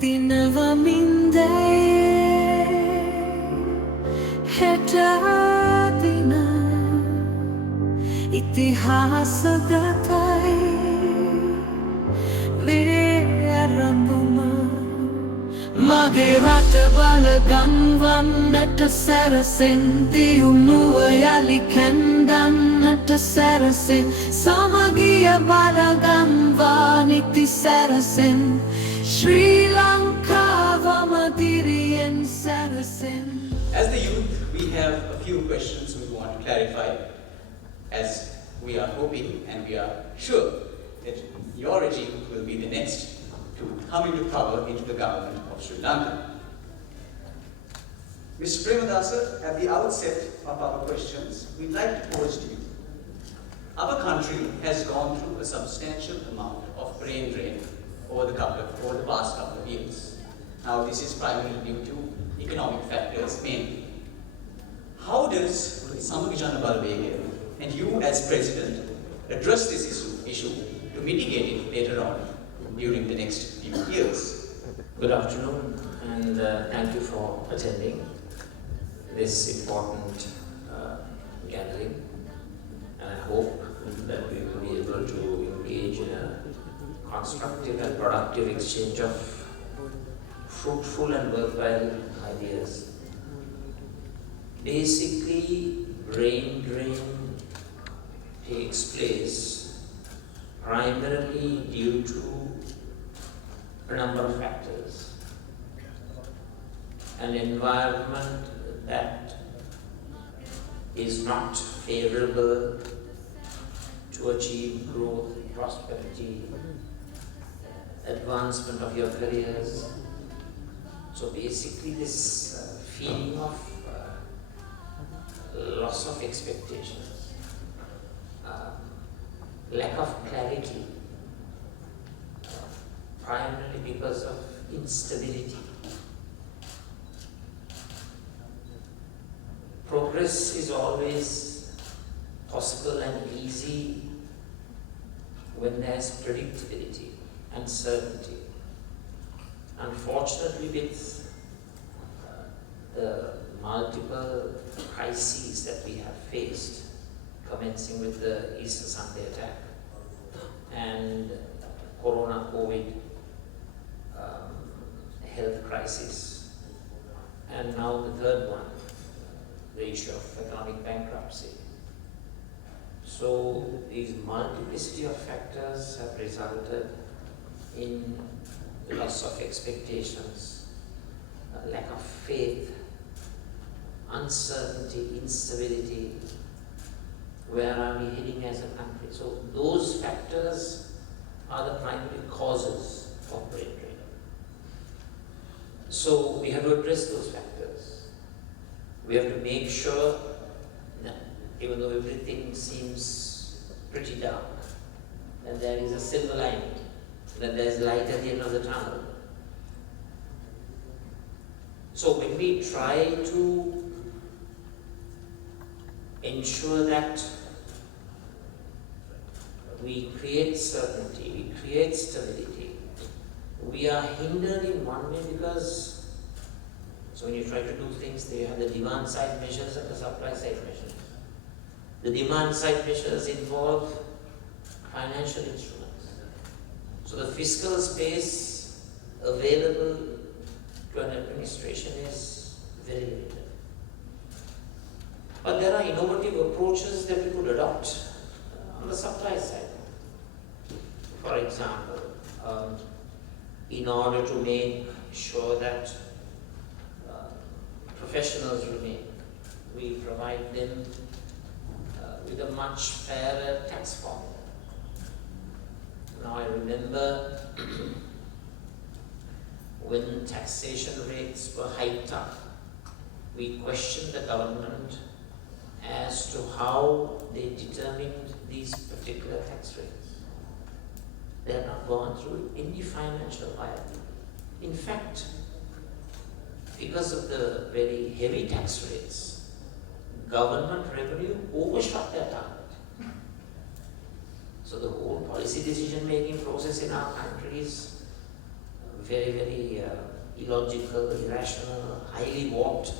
දිනවමින්දේ හෙටදින ඉතිහාසගතයි මේ අරඹුම මගේ රට බලගන්වන්නට සැරසෙන් දියුණුව යලි කැන්දන්නට සැරසෙන් සමගිය බලගන්වා නිති සැරසෙන් ශ්‍රී ලංකාවම දිරියෙන් සැරසෙන්. As the youth, we have a few questions we want to clarify, as we are hoping and we are sure that your regime will be the next to come into power into the government of Sri Lanka. Mr. Premadasa, at the outset of our questions, we'd like to pose to you. Our country has gone through a substantial amount of brain drain over the past couple of years. Now, this is primarily due to economic factors mainly. How does Samagijana Balbege and you as President address this issue to mitigate it later on during the next few years? Good afternoon, and thank you for attending this important gathering. And I hope that we will be able to engage in a constructive and productive exchange of fruitful and worthwhile ideas. Basically, brain drain takes place primarily due to a number of factors. An environment that is not favorable to achieve growth, prosperity, advancement of your careers. So basically this feeling of loss of expectations, lack of clarity, primarily because of instability. Progress is always possible and easy when there's predictability and certainty. Unfortunately, with the multiple crises that we have faced, commencing with the Easter Sunday attack and COVID health crisis, and now the third one, the issue of economic bankruptcy. So these multiplicity of factors have resulted in the loss of expectations, lack of faith, uncertainty, instability. Where are we heading as a country? So those factors are the primary causes of brain drain. So we have to address those factors. We have to make sure that even though everything seems pretty dark, then there is a silver lining, that there is light at the end of the tunnel. So when we try to ensure that we create certainty, we create stability, we are hindered in one way because so when you try to do things, they have the demand side measures and the supply side measures. The demand side measures involve financial instruments. So the fiscal space available to an administration is very limited. But there are innovative approaches that we could adopt on the supply side. For example, in order to make sure that professionals remain, we provide them with a much fairer tax formula. Now I remember when taxation rates were hiked up, we questioned the government as to how they determined these particular tax rates. They have not gone through any financial viability. In fact, because of the very heavy tax rates, government revenue overshot their target. So the whole policy decision-making process in our country is very, very illogical, irrational, highly warped,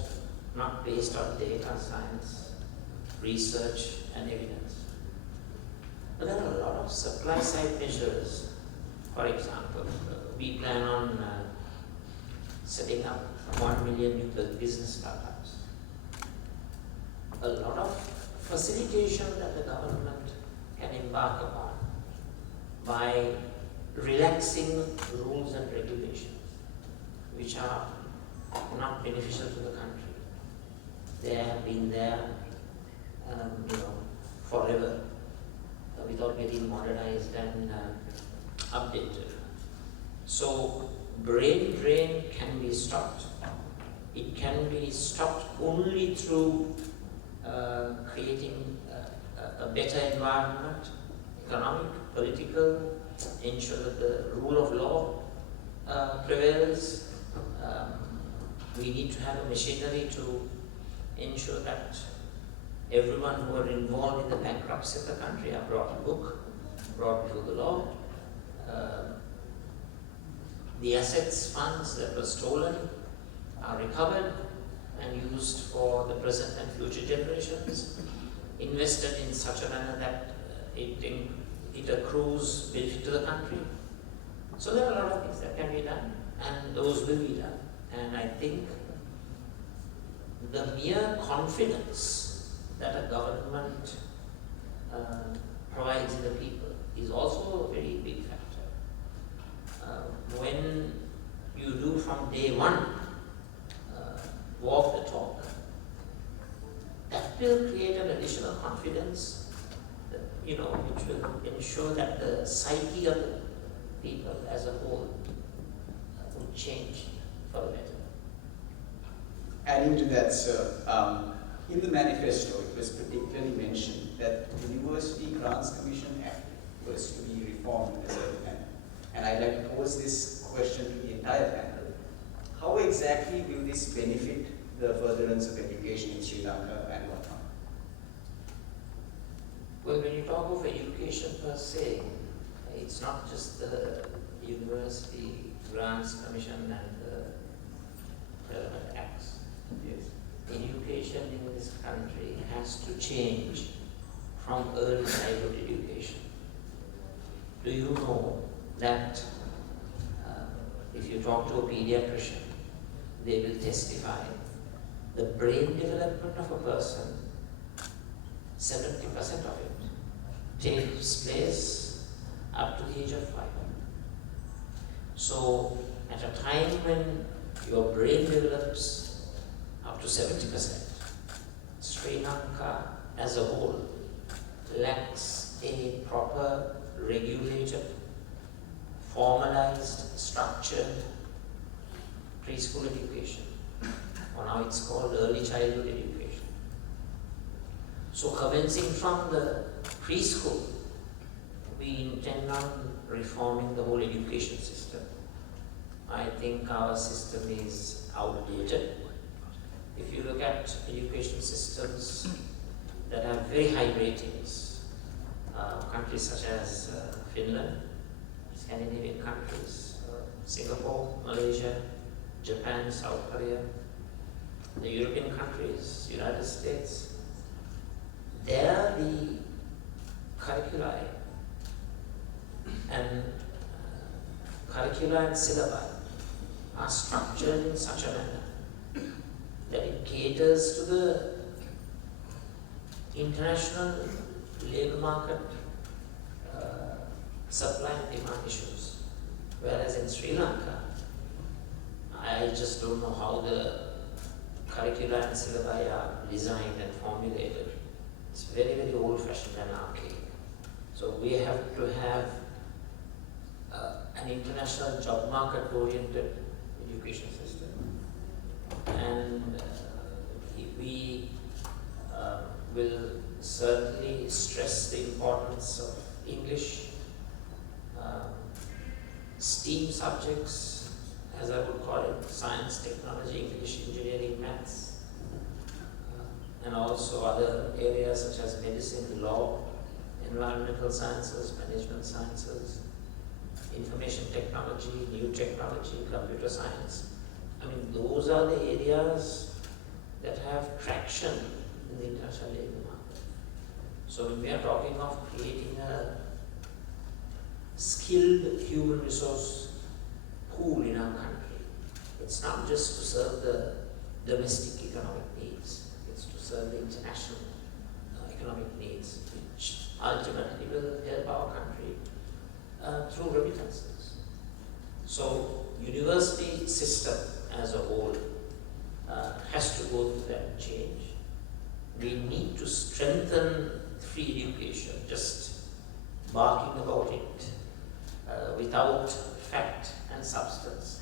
not based on data, science, research and evidence. But there are a lot of supply side measures. For example, we plan on setting up 1 million new business startups. A lot of facilitation that the government can embark upon by relaxing rules and regulations which are not beneficial to the country. They have been there forever without getting modernized and updated. So brain drain can be stopped. It can be stopped only through creating a better environment, economic, political, ensure that the rule of law prevails. We need to have a machinery to ensure that everyone who are involved in the bankruptcy of the country are brought to book, brought before the law. The assets, funds that were stolen are recovered and used for the present and future generations, invested in such a manner that it accrues benefit to the country. So there are a lot of things that can be done, and those will be done. And I think the mere confidence that a government provides in the people is also a very big factor. When you do from day one walk the talk, that will create an additional confidence that, which will ensure that the psyche of the people as a whole will change for the better. Adding to that, sir, in the manifesto, it was particularly mentioned that the University Grants Commission Act was to be reformed as a manner. And I'd like to pose this question to the entire panel. How exactly will this benefit the furtherance of education in Sri Lanka and whatnot? Well, when you talk of education per se, it's not just the University Grants Commission and the relevant acts. Yes. Education in this country has to change from early childhood education. Do you know that if you talk to a pediatrician, they will testify the brain development of a person, 70% of it takes place up to the age of 5. So at a time when your brain develops up to 70%, Sri Lanka as a whole lacks a proper, regulated, formalized, structured preschool education, or now it's called early childhood education. So commencing from the preschool, we intend on reforming the whole education system. I think our system is outdated. If you look at education systems that have very high ratings, countries such as Finland, Scandinavian countries, Singapore, Malaysia, Japan, South Korea, the European countries, United States, there the curricula and syllabi are structured in such a manner that it caters to the international labor market supply and demand issues. Whereas in Sri Lanka, I just don't know how the curricula and syllabi are designed and formulated. It's very, very old-fashioned and archaic. So we have to have an international job market-oriented education system. And we will certainly stress the importance of English, STEAM subjects, as I would call it, science, technology, English, engineering, maths, and also other areas such as medicine, law, environmental sciences, management sciences, information technology, new technology, computer science. I mean, those are the areas that have traction in the international labor market. So when we are talking of creating a skilled human resource pool in our country, it's not just to serve the domestic economic needs, it's to serve the international economic needs, which ultimately will help our country through remittances. So university system as a whole has to go through that change. We need to strengthen free education. Just barking about it without fact and substance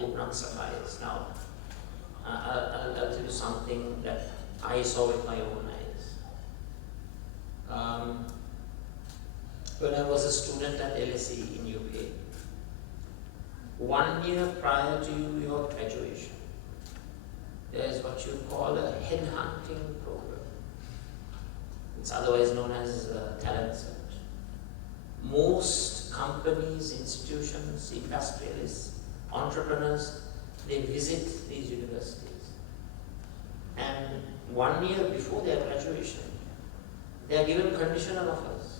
would not suffice. Now, I'll tell you something that I saw with my own eyes. When I was a student at LSE in UK, 1 year prior to your graduation, there is what you call a headhunting program. It's otherwise known as talent search. Most companies, institutions, industrialists, entrepreneurs, they visit these universities. And 1 year before their graduation, they are given conditional offers.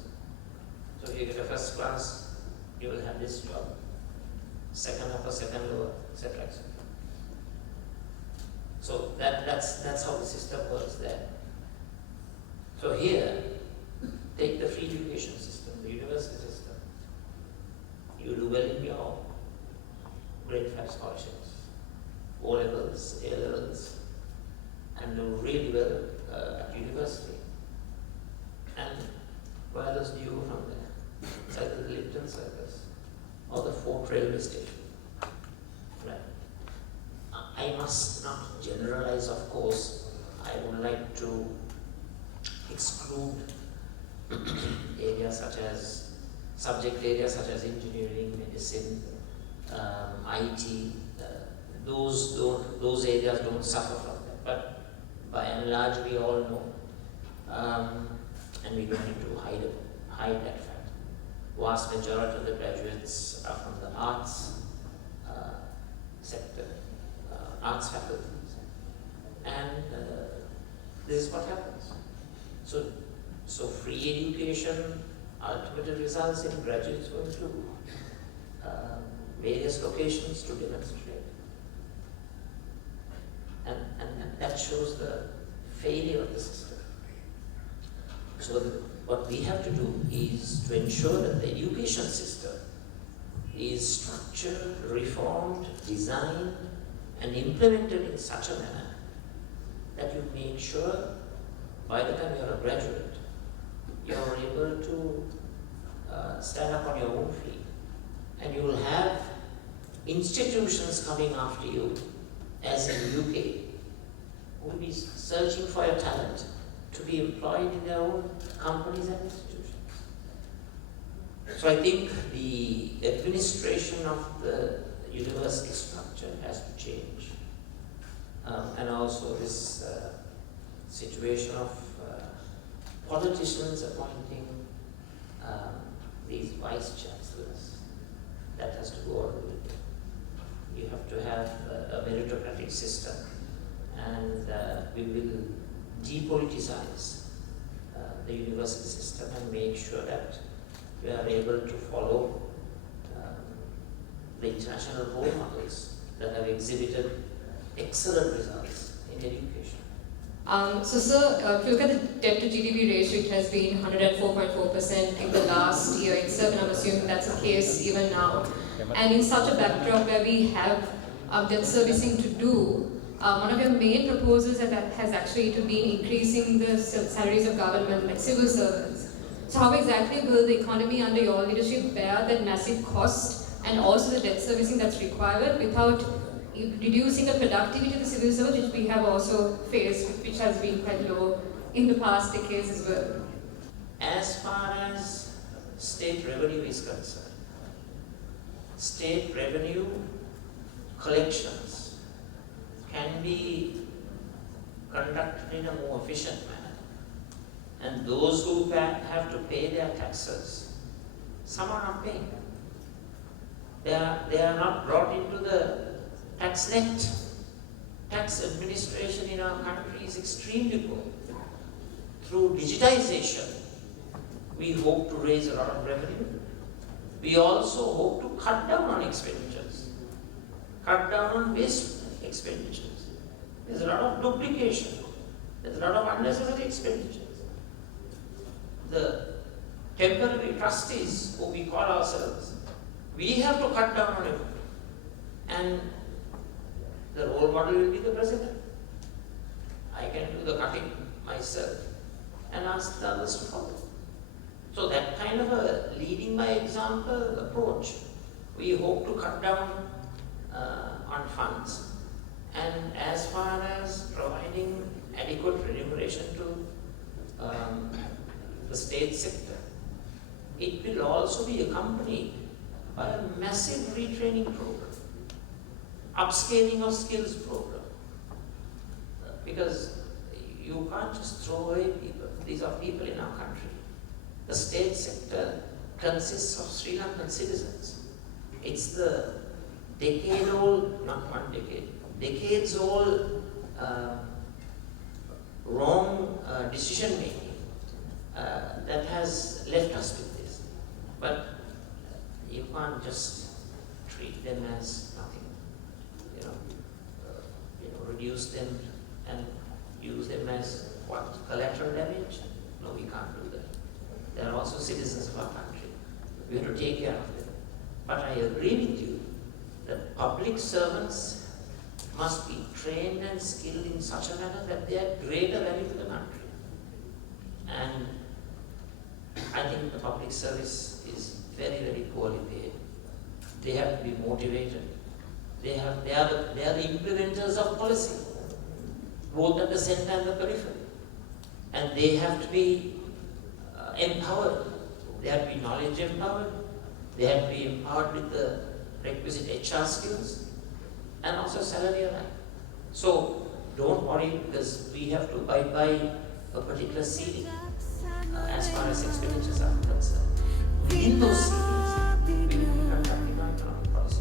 So if you get a first class, you will have this job. Second upper, second lower, etc. etc. So that's how the system works there. So here, take the free education system, the university system. You do well in your grade 5 scholarships, O levels, A levels, and do really well at university. And where else do you go from there? It's either the Lipton Circus or the Fort Railway Station. Right. I must not generalize, of course. I would like to exclude areas such as, subject areas such as engineering, medicine, IT. Those areas don't suffer from that. But by and large, we all know, and we don't need to hide that fact. Vast majority of the graduates are from the arts sector, arts faculties, and this is what happens. So free education ultimately results in graduates going to various locations to demonstrate, and that shows the failure of the system. So what we have to do is to ensure that the education system is structured, reformed, designed, and implemented in such a manner that you make sure by the time you're a graduate, you're able to stand up on your own feet, and you will have institutions coming after you, as in UK, who will be searching for your talent to be employed in their own companies and institutions. So I think the administration of the university structure has to change. And also this situation of politicians appointing these vice chancellors, that has to go on with it. You have to have a meritocratic system, and we will depoliticize the university system and make sure that we are able to follow the international role models that have exhibited excellent results in education. So sir, if you look at the debt to GDP ratio, it has been 104.4% in the last year itself, and I'm assuming that's the case even now. And in such a backdrop where we have debt servicing to do, one of your main proposals has actually to be increasing the salaries of government, like civil servants. So how exactly will the economy under your leadership bear that massive cost and also the debt servicing that's required without reducing the productivity of the civil service, which we have also faced, which has been quite low in the past decades as well? As far as state revenue is concerned, state revenue collections can be conducted in a more efficient manner. And those who have to pay their taxes, some are not paying them. They are not brought into the tax net. Tax administration in our country is extremely poor. Through digitization, we hope to raise a lot of revenue. We also hope to cut down on expenditures, cut down on waste expenditures. There's a lot of duplication. There's a lot of unnecessary expenditures. The temporary trustees, who we call ourselves, we have to cut down on everything. And the role model will be the president. I can do the cutting myself and ask the others to follow. So that kind of a leading by example approach, we hope to cut down on funds. And as far as providing adequate remuneration to the state sector, it will also be accompanied by a massive retraining program, upscaling of skills program. Because you can't just throw away people. These are people in our country. The state sector consists of Sri Lankan citizens. It's the decade-old, not one decade, decades-old wrong decision-making that has left us with this. But you can't just treat them as nothing, reduce them and use them as what, collateral damage? No, we can't do that. They are also citizens of our country. We have to take care of them. But I agree with you that public servants must be trained and skilled in such a manner that they are greater value to the country. And I think the public service is very, very poorly paid. They have to be motivated. They are the implementers of policy, both at the center and the periphery. And they have to be empowered. They have to be knowledge empowered. They have to be empowered with the requisite HR skills and also salary aligned. So don't worry, because we have to abide by a particular ceiling as far as expenditures are concerned. Within those ceilings, we will be conducting our economic policy.